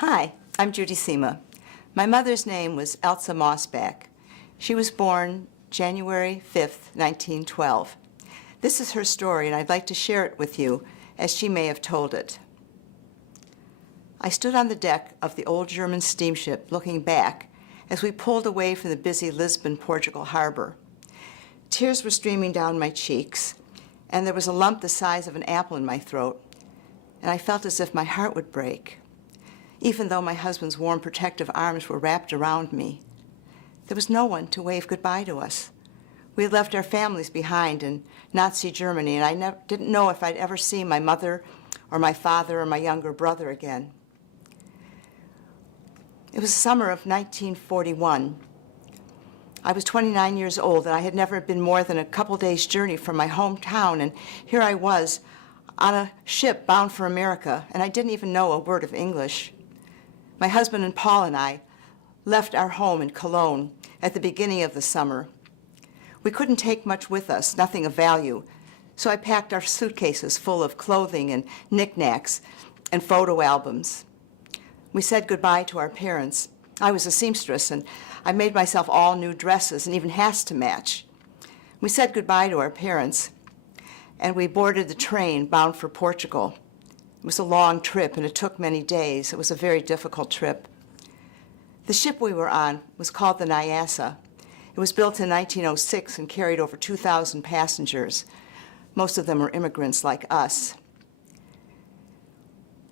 Hi, I'm Judy. My mother's name was Elsa Mosbach. She was born January 5th, 1912. This is her story, and I'd like to share it with you as she may have told it. I stood on the deck of the old German steamship looking back as we pulled away from the busy Lisbon, Portugal harbor. Tears were streaming down my cheeks, and there was a lump the size of an apple in my throat, and I felt as if my heart would break. Even though my husband's warm, protective arms were wrapped around me, there was no one to wave goodbye to us. We had left our families behind in Nazi Germany, and I didn't know if I'd ever see my mother or my father or my younger brother again. It was the summer of 1941. I was 29 years old, and I had never been more than a couple days' journey from my hometown, and here I was on a ship bound for America, and I didn't even know a word of English. My husband and Paul and I left our home in Cologne at the beginning of the summer. We couldn't take much with us, nothing of value, so I packed our suitcases full of clothing and knickknacks and photo albums. We said goodbye to our parents. I was a seamstress, and I made myself all new dresses and even hats to match. We said goodbye to our parents, and we boarded the train bound for Portugal. It was a long trip, and it took many days. It was a very difficult trip. The ship we were on was called the Nyassa. It was built in 1906 and carried over 2,000 passengers. Most of them were immigrants like us.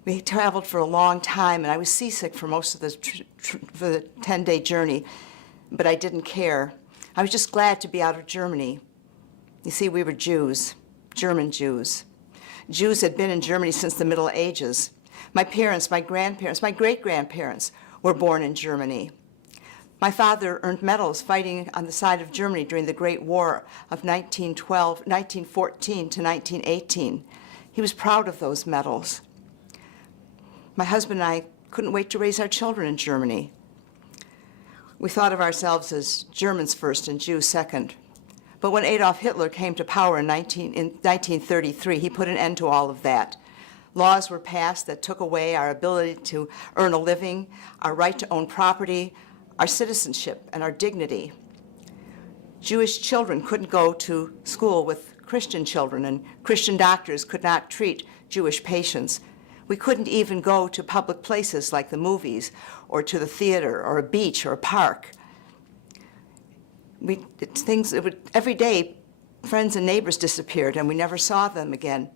We traveled for a long time, and I was seasick for most of the 10-day journey, but I didn't care. I was just glad to be out of Germany. You see, we were Jews, German Jews. Jews had been in Germany since the Middle Ages. My parents, my grandparents, my great-grandparents were born in Germany. My father earned medals fighting on the side of Germany during the Great War of 1914 to 1918. He was proud of those medals. My husband and I couldn't wait to raise our children in Germany. We thought of ourselves as Germans first and Jews second. But when Adolf Hitler came to power in 1933, he put an end to all of that. Laws were passed that took away our ability to earn a living, our right to own property, our citizenship, and our dignity. Jewish children couldn't go to school with Christian children, and Christian doctors could not treat Jewish patients. We couldn't even go to public places like the movies, or to the theater, or a beach, or a park. Every day, friends and neighbors disappeared, and we never saw them again.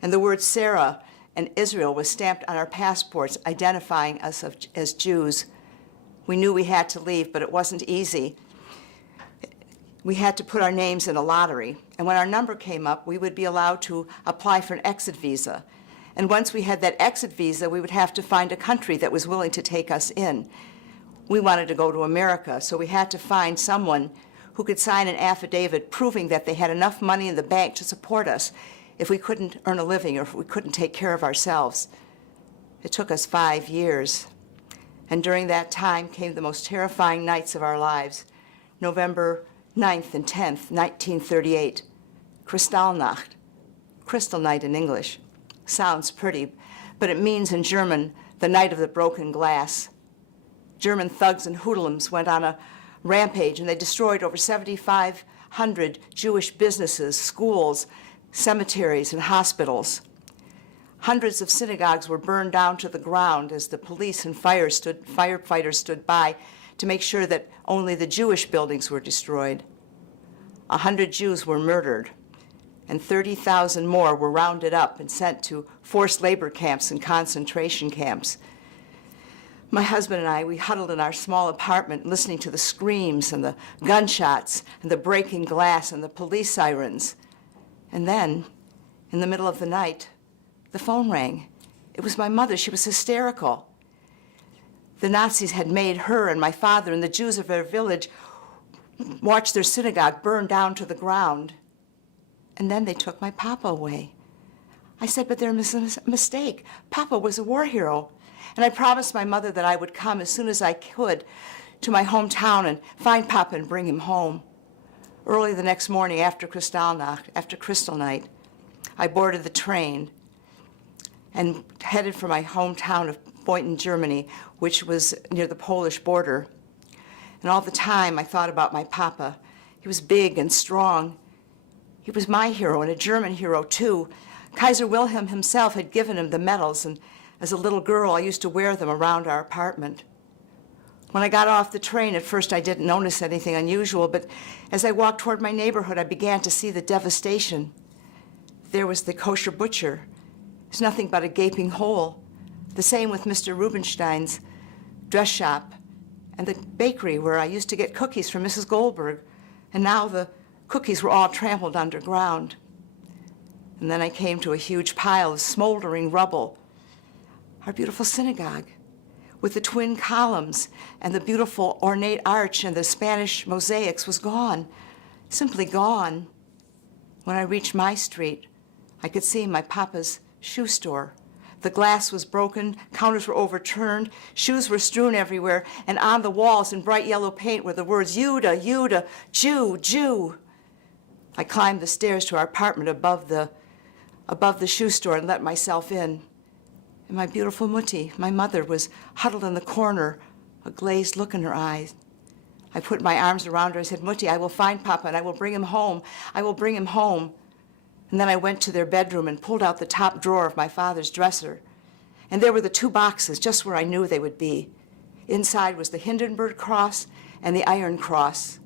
And the word Sarah and Israel was stamped on our passports, identifying us as Jews. We knew we had to leave, but it wasn't easy. We had to put our names in a lottery, and when our number came up, we would be allowed to apply for an exit visa. And once we had that exit visa, we would have to find a country that was willing to take us in. We wanted to go to America, so we had to find someone who could sign an affidavit proving that they had enough money in the bank to support us if we couldn't earn a living or if we couldn't take care of ourselves. It took us 5 years. And during that time came the most terrifying nights of our lives. November 9th and 10th, 1938. Kristallnacht. Crystal night in English. Sounds pretty, but it means in German, the night of the broken glass. German thugs and hoodlums went on a rampage, and they destroyed over 7,500 Jewish businesses, schools, cemeteries, and hospitals. Hundreds of synagogues were burned down to the ground as the police and firefighters stood by to make sure that only the Jewish buildings were destroyed. 100 Jews were murdered, and 30,000 more were rounded up and sent to forced labor camps and concentration camps. My husband and I, we huddled in our small apartment listening to the screams and the gunshots and the breaking glass and the police sirens. And then, in the middle of the night, the phone rang. It was my mother. She was hysterical. The Nazis had made her and my father and the Jews of their village watch their synagogue burn down to the ground. And then they took my Papa away. I said, but there was a mistake. Papa was a war hero. And I promised my mother that I would come as soon as I could to my hometown and find Papa and bring him home. Early the next morning after Kristallnacht, after Crystal Night, I boarded the train and headed for my hometown of Boynton, Germany, which was near the Polish border. And all the time I thought about my papa. He was big and strong. He was my hero and a German hero too. Kaiser Wilhelm himself had given him the medals, and as a little girl I used to wear them around our apartment. When I got off the train, at first I didn't notice anything unusual, but as I walked toward my neighborhood, I began to see the devastation. There was the kosher butcher. There's nothing but a gaping hole. The same with Mr. Rubenstein's dress shop and the bakery where I used to get cookies from Mrs. Goldberg, and now the cookies were all trampled underground. And then I came to a huge pile of smoldering rubble. Our beautiful synagogue, with the twin columns and the beautiful ornate arch and the Spanish mosaics, was gone, simply gone. When I reached my street, I could see my papa's shoe store. The glass was broken, counters were overturned, shoes were strewn everywhere, and on the walls in bright yellow paint were the words, Judah, Judah, Jew, Jew. I climbed the stairs to our apartment above the shoe store and let myself in. And my beautiful Mutti, my mother, was huddled in the corner, a glazed look in her eyes. I put my arms around her and said, Mutti, I will find Papa and I will bring him home. I will bring him home. And then I went to their bedroom and pulled out the top drawer of my father's dresser. And there were the two boxes, just where I knew they would be. Inside was the Hindenburg cross and the Iron Cross.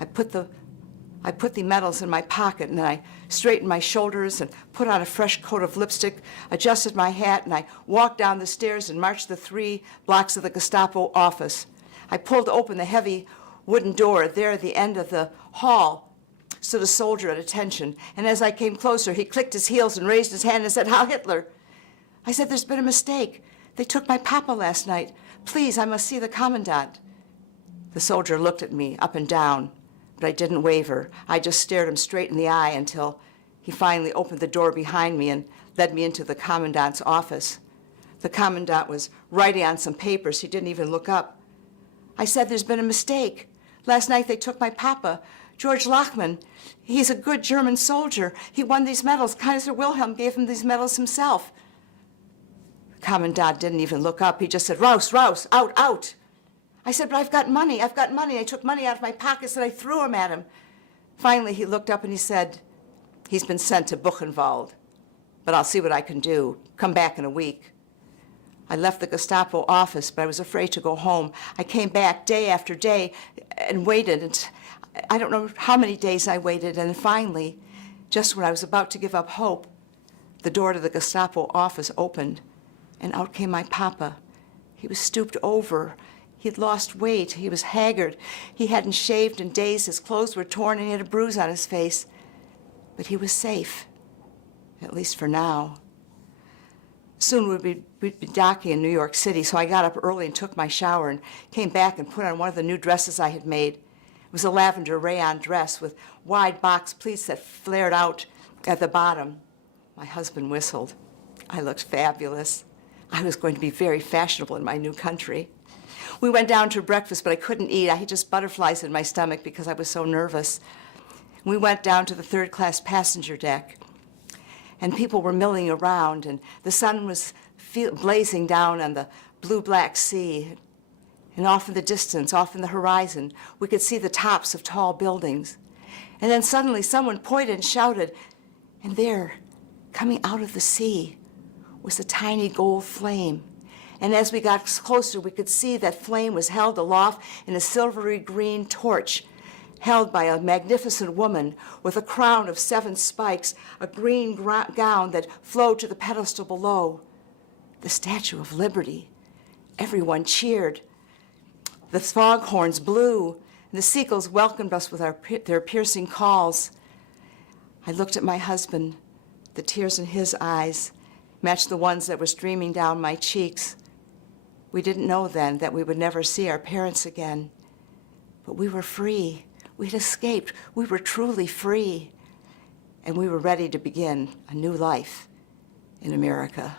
I put the medals in my pocket, and then I straightened my shoulders and put on a fresh coat of lipstick, adjusted my hat, and I walked down the stairs and marched the 3 blocks of the Gestapo office. I pulled open the heavy wooden door. There at the end of the hall stood a soldier at attention, and as I came closer, he clicked his heels and raised his hand and said, Heil Hitler. I said, there's been a mistake. They took my papa last night. Please, I must see the commandant. The soldier looked at me up and down, but I didn't waver. I just stared him straight in the eye until he finally opened the door behind me and led me into the commandant's office. The commandant was writing on some papers. He didn't even look up. I said, there's been a mistake. Last night they took my papa, George Lachmann. He's a good German soldier. He won these medals. Kaiser Wilhelm gave him these medals himself. The commandant didn't even look up. He just said, Raus, raus, out, out. I said, but I've got money. I took money out of my pockets and I threw them at him. Finally, he looked up and he said, he's been sent to Buchenwald, but I'll see what I can do. Come back in a week. I left the Gestapo office, but I was afraid to go home. I came back day after day and waited. And I don't know how many days I waited. And finally, just when I was about to give up hope, the door to the Gestapo office opened, and out came my papa. He was stooped over. He'd lost weight. He was haggard. He hadn't shaved in days. His clothes were torn, and he had a bruise on his face. But he was safe, at least for now. Soon we'd be docking in New York City, so I got up early and took my shower and came back and put on one of the new dresses I had made. It was a lavender rayon dress with wide box pleats that flared out at the bottom. My husband whistled. I looked fabulous. I was going to be very fashionable in my new country. We went down to breakfast, but I couldn't eat. I had just butterflies in my stomach because I was so nervous. We went down to the third-class passenger deck, and people were milling around, and the sun was blazing down on the blue-black sea. And off in the distance, off in the horizon, we could see the tops of tall buildings. And then suddenly someone pointed and shouted, and there, coming out of the sea, was a tiny gold flame. And as we got closer, we could see that flame was held aloft in a silvery green torch, held by a magnificent woman with a crown of 7 spikes, a green gown that flowed to the pedestal below. The Statue of Liberty. Everyone cheered. The foghorns blew, and the seagulls welcomed us with their piercing calls. I looked at my husband. The tears in his eyes matched the ones that were streaming down my cheeks. We didn't know then that we would never see our parents again. But we were free. We had escaped. We were truly free. And we were ready to begin a new life in America.